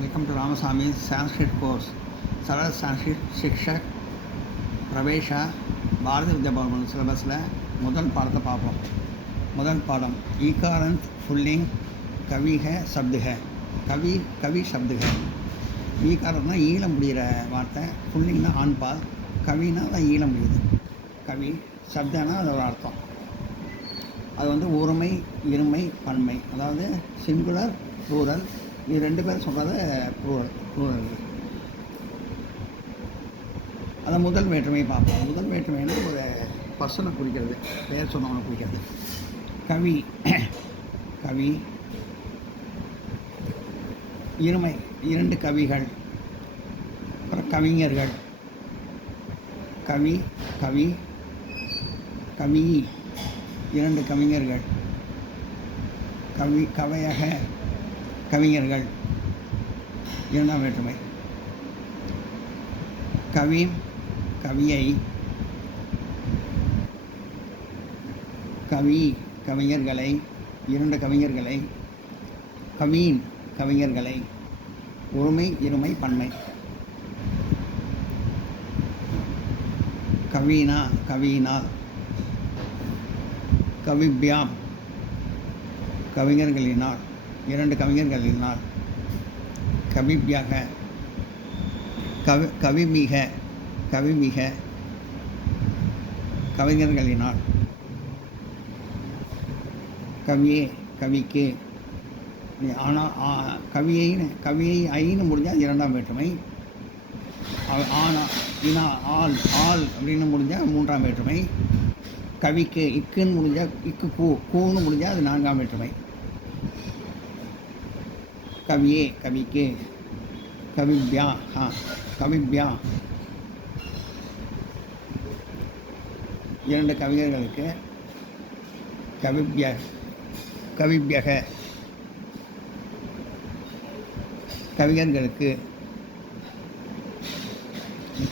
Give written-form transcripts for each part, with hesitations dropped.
Welcome to Ramaswamy Sanskrit course. Sarala Sanskrit Shikshak Pravesha Bharathi Vidya Bhavan சிலபஸில் முதல் பாடத்தை பார்ப்போம். முதல் பாடம் ஈகாரந்த் புல்லிங் கவிக சப்துக. கவி சப்துக. ஈகாரம்னா ஈழம் முடிகிற வார்த்தை, புல்லிங்னா ஆண்பால், கவினா தான் ஈழம் முடியுது. கவி சப்தனா அது ஒரு அர்த்தம். அது ஒருமை இருமை பன்மை, அதாவது சிங்குலர் ப்ளூரல். இது ரெண்டு பேரும் சொல்கிறது ப்ளூரல். அதை முதல் வேற்றுமையை பார்ப்போம். முதல் வேற்றுமைன்னு ஒரு பர்சனை குறிக்கிறது, பெயர் சொன்னவனை குறிக்கிறது. கவி கவி இருமை இரண்டு கவிகள், அப்புறம் கவிஞர்கள். கவி கவி கவி இரண்டு கவிஞர்கள். கவையக கவிஞர்கள் இரண்டாம் வேற்றுமை. கவி கவியை, கவி கவிஞர்களை இரண்டு கவிஞர்களை, கவீன் கவிஞர்களை. ஒருமை இருமை பன்மை. கவீனா கவியினால். கவிபியாம் கவிஞர்களினால் இரண்டு கவிஞர்களினால். கவிபியாக கவிமிக கவிஞர்களினால். கவியே கவிக்கு. ஆனால் கவியை ஐன்னு முடிஞ்சால் இரண்டாம் வேற்றுமை. ஆனா இனா ஆள் அப்படின்னு முடிஞ்சால் மூன்றாம் வேற்றுமை. கவிக்கு இக்குன்னு முடிஞ்சால் இக்கு கூன்னு முடிஞ்சால் அது நான்காம் வேற்றுமை. கவியே கவிக்கு. கவிபியா கவிபியா இரண்டு கவிஞர்களுக்கு. கவிபியக கவிஞர்களுக்கு.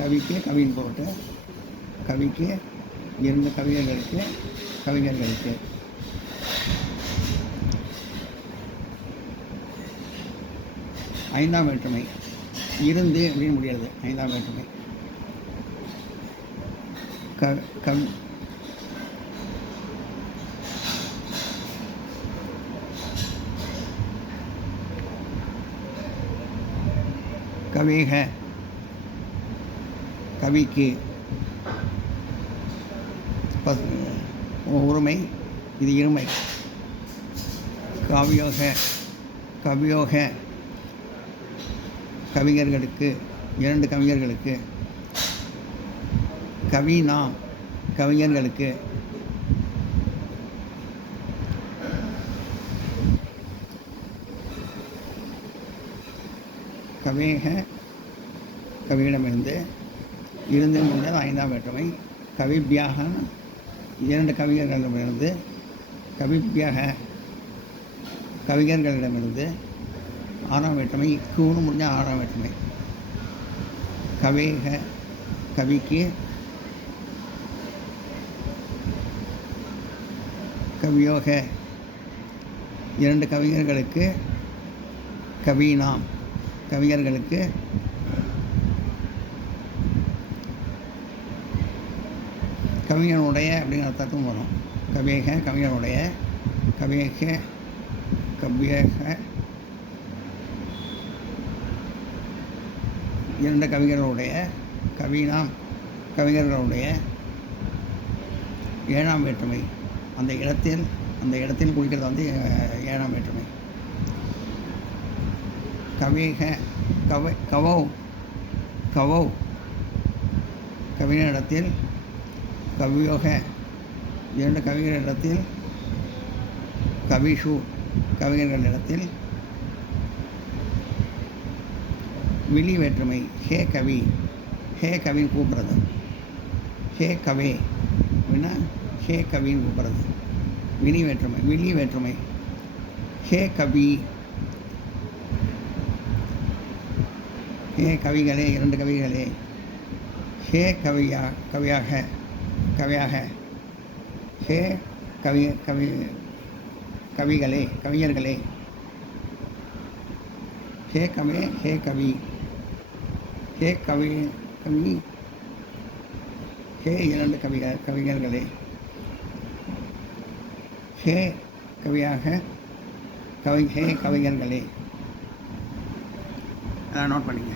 கவிக்கு கவின் போட்டு கவிக்கு இரண்டு கவிஞர்களுக்கு. ஐந்தாம் வேற்றுமை இருந்து அப்படின்னு முடியாது. ஐந்தாம் வேற்றுமை கவேக கவிக்கு. ஒருமை, இது இருமை. கவியோக கவிஞர்களுக்கு இரண்டு கவிஞர்களுக்கு. கவினா கவிஞர்களுக்கு. கவேக கவியிடமிருந்து இருந்து முடிந்தது ஐந்தாம் வேற்றுமை. கவிபியாக இரண்டு கவிஞர்களிடமிருந்து. கவிபியாக கவிஞர்களிடமிருந்து ஆறாம் வேற்றுமை. இக்கூன்னு முடிஞ்சால் ஆறாம் வேற்றுமை. கவேக கவிக்கு. கவியோக இரண்டு கவிஞர்களுக்கு. கவீனாம் கவிஞர்களுக்கு. கவிஞனுடைய அப்படிங்கிற அர்த்தத்தும் வரும். கவியக கவிஞனுடைய. கவியக இரண்டு கவிஞர்களுடைய. கவீனாம் கவிஞர்களுடைய. ஏழாம் வேற்றுமை. அந்த இடத்தில் குறிக்கிறது ஏழாம் வேற்றுமை. கவேக கவௌ கவிஞரிடத்தில். கவியோக இரண்டு கவிஞரிடத்தில். கவிஷு கவிஞர்களிடத்தில். விழி வேற்றுமை. ஹே கவின்னு கூப்பிட்றது. ஹே கவே அப்படின்னா ஹே கவின்னு கூப்பிட்றது. விழி வேற்றுமை. ஹே கவி. ஹே கவிகளே இரண்டு கவிகளே. ஹே கவியாக ஹே கவிகளே கவிஞர்களே. ஹே கவே ஹே கவி, ஹே கவி கவி, ஹே இரண்டு கவிஞர்களே, ஹே கவியாக ஹே கவிஞர்களே. அதான் நோட் பண்ணிங்க.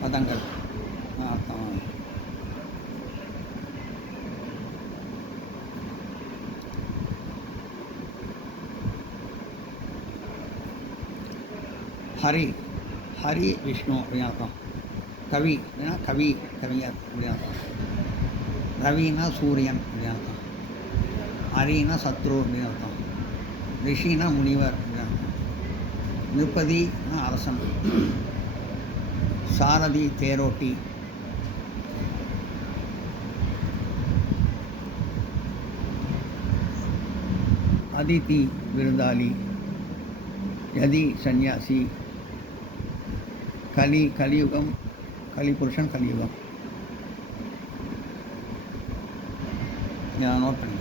பதங்கள் அர்த்தம். ஹரி, ஹரி விஷ்ணு அப்படின்னு அர்த்தம். கவி அப்படின்னா கவி கவிஞர் அப்படின்னு அர்த்தம். ரவின்னா சூரியன் அப்படின்னு அர்த்தம். ஹரின்னா சத்ரு அப்படின்னு அர்த்தம். ரிஷினா முனிவர் அப்படின்னு அர்த்தம். நிருபதினா அரசன். சாரதி தேரோட்டி. அதிதி விருந்தாளி. யதி சந்நியாசி. கலியுகம், கலிபுருஷன் கலியுகம். நோட் பண்ணி.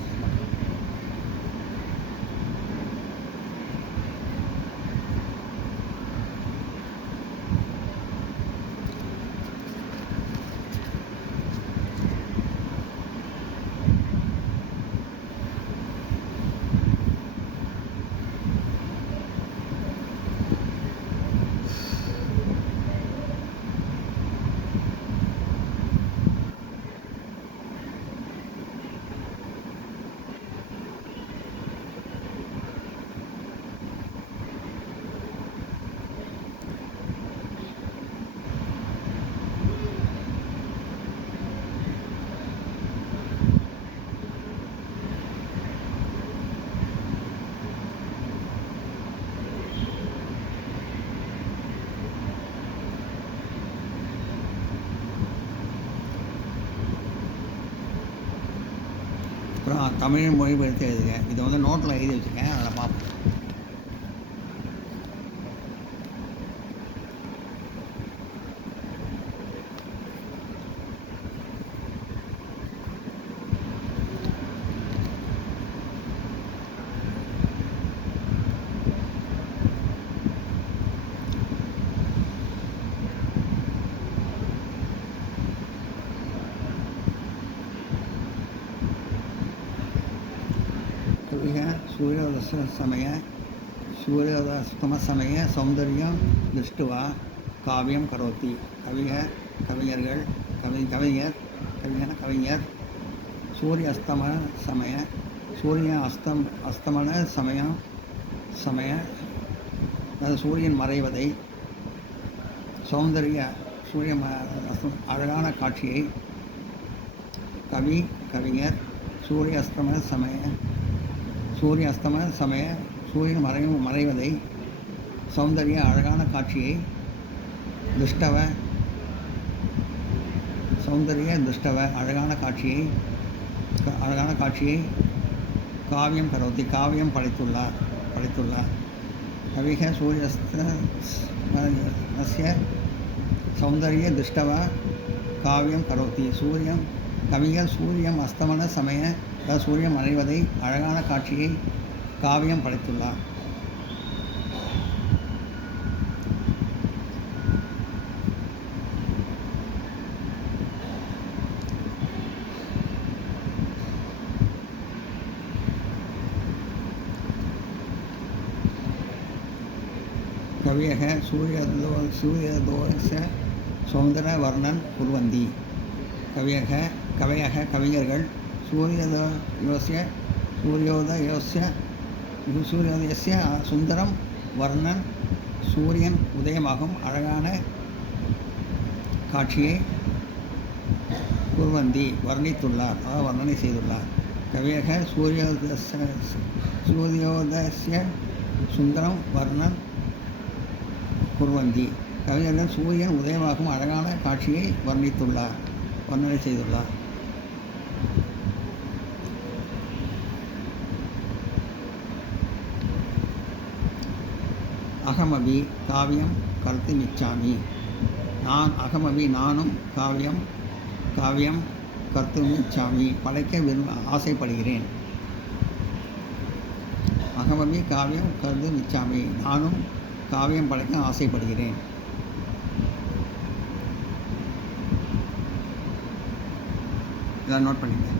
அப்புறம் தமிழ் மொழிபெயர்த்து எழுதுங்க. இதை வந்து நோட்டில் எழுதி வச்சுருக்கேன், அதில் பார்ப்போம். सूर्योदयास्तमसमये सौन्दर्यं दृष्ट्वा काव्यं करोति. कवियर् அஸ்தமன சூரியன் மறைவதை அழகான காட்சியை கவிஞர் சூரிய அஸ்தமன சமய சூரியன் மறைவதை அழகான காட்சியை திருஷ்டவ அழகான காட்சியை காவியம் கரோதி காவியம் படைத்துள்ளார். கவிக சூரியஸ்தமஸ்ய சௌந்தர்ய திருஷ்டவா காவியம் கரோதி. கவிஞர் சூரியன் அஸ்தமன சமய சூரியன் மறைவதை அழகான காட்சியை காவியம் படைத்துள்ளார். कवयः सूर्योदयस्य सौन्दर्यवर्णनं कुर्वन्ति. कविஞர்கள் சூரியோதயஸ்ய சுந்தரம் வர்ணன் சூரியன் உதயமாகும் அழகான காட்சியை வர்ணனை செய்துள்ளார். கவியக சூரியோதயஸ்ய சுந்தரம் வர்ணன் குர்வந்தி. கவிஞர்கள் சூரியன் உதயமாகும் அழகான காட்சியை வர்ணனை செய்துள்ளார். அகமபி காவியம் கர்த்துமிச்சாமி. நானும் காவியம் கர்த்துமிச்சாமி படைக்க ஆசைப்படுகிறேன். அகமபி காவியம் கர்த்துமிச்சாமி நானும் காவியம் படைக்க ஆசைப்படுகிறேன். இதெல்லாம் நோட் பண்ணிங்க.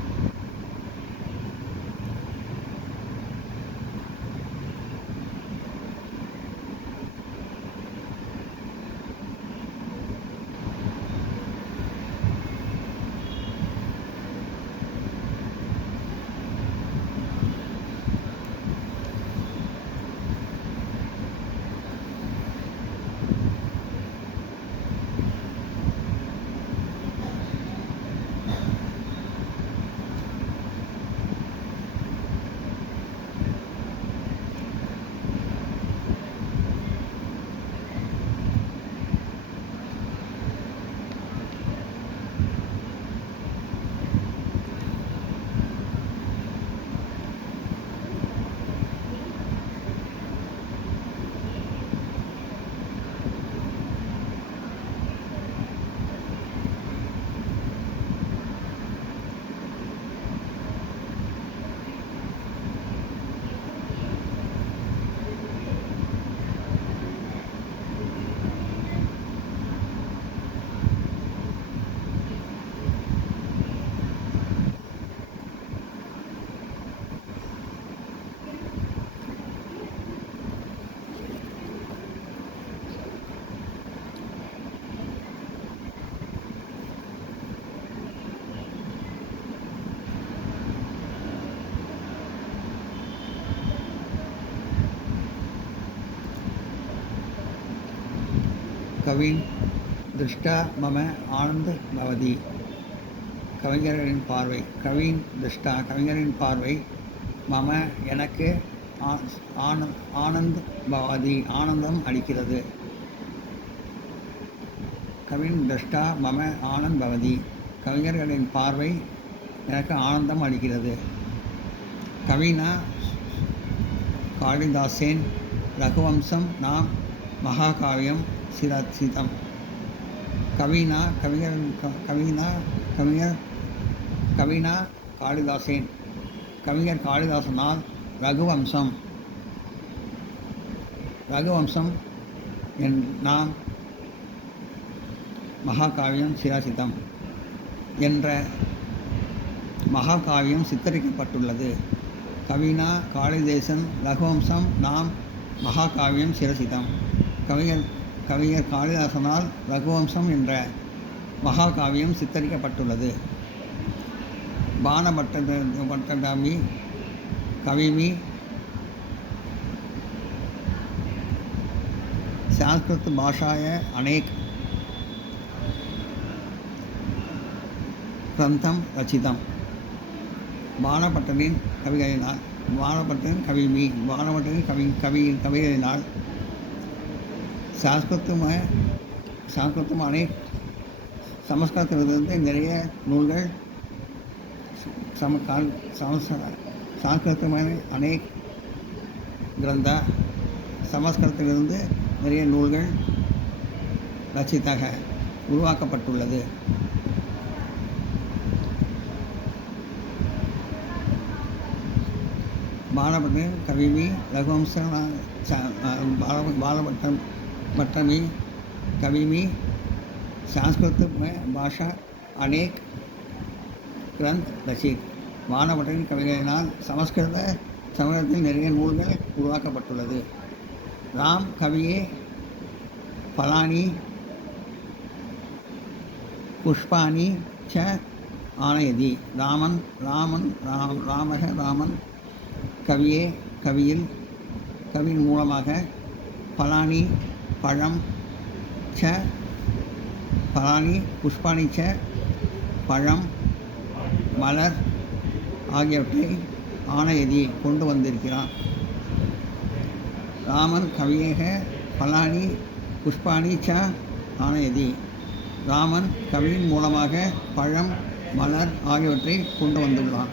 கவின் திருஷ்டா மம ஆனந்த பவதி. கவிஞரின் பார்வை மம எனக்கு ஆனந்த் பவதி ஆனந்தம் அளிக்கிறது. கவின் திருஷ்டா மம ஆனந்த் பவதி கவிஞர்களின் பார்வை எனக்கு ஆனந்தம் அளிக்கிறது. கவினா காளிதாசேன் ரகுவம்சம் நாம் மகாகாவியம் சிரசிதம். கவினா காளிதாசேன் கவிஞர் காளிதாசனால் ரகுவம்சம் நாம் மகாகாவியம் சிரசிதம் என்ற மகாகாவியம் சித்தரிக்கப்பட்டுள்ளது. கவினா காளிதேசன் ரகுவம்சம் நாம் மகாகாவியம் சிரசிதம். கவிஞர் காளிதாசனால் ரகுவம்சம் என்ற மகாகாவியம் சித்தரிக்கப்பட்டுள்ளது. बाणभट्टमी कविमी संस्कृत भाषाय अनेक ग्रंथम रचितम. बाणभट्टनिन कविகளினால் बाणभट्टनिन कविमी बाणभट्टनिन कविகளினால் संस्कृतम अनेक संस्कृतத்திலிருந்து நிறைய நூல்கள் संस्कृतமான अनेक ग्रंथ संस्कृतத்திலிருந்து நிறைய நூல்கள் ரச்சிதாக உருவாக்கப்பட்டுள்ளது. बाणभट्टनिन कविमी रघुवंश बाणभट्टमी कविमी संस्कृत भाषा अनेक ग्रंथ रचित. बाणभट्टनिन कविகளினால் சமஸ்கிருதத்தில் நிறைய நூல்கள் உருவாக்கப்பட்டுள்ளது. ராம் கவியே फलानि पुष्पाणि च आनयति. ராமன் கவியே கவியின் மூலமாக फलानि பழம் फलानि पुष्पाणि च பழம் மலர் ஆகியவற்றை ஆனயதி கொண்டு வந்திருக்கிறான். ராமன் கவியேக फलानि पुष्पाणि च ஆனயதி. ராமன் கவியின் மூலமாக பழம் மலர் ஆகியவற்றை கொண்டு வருகிறான்.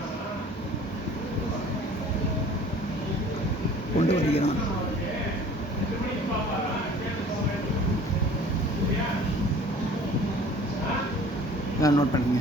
நோட் பண்ணுங்க.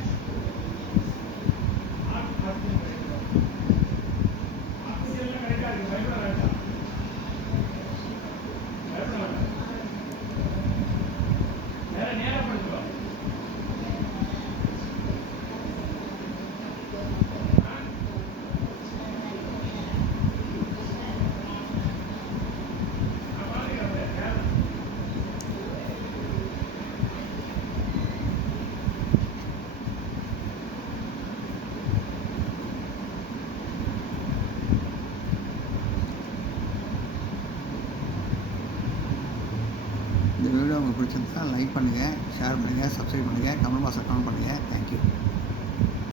இந்த வீடியோ உங்களுக்கு பிடிச்சிருந்தா லைக் பண்ணுங்கள், ஷேர் பண்ணுங்கள், சப்ஸ்கிரைப் பண்ணுங்கள், கமெண்ட் பாக்ஸில் கமெண்ட் பண்ணுங்கள். தேங்க்யூ.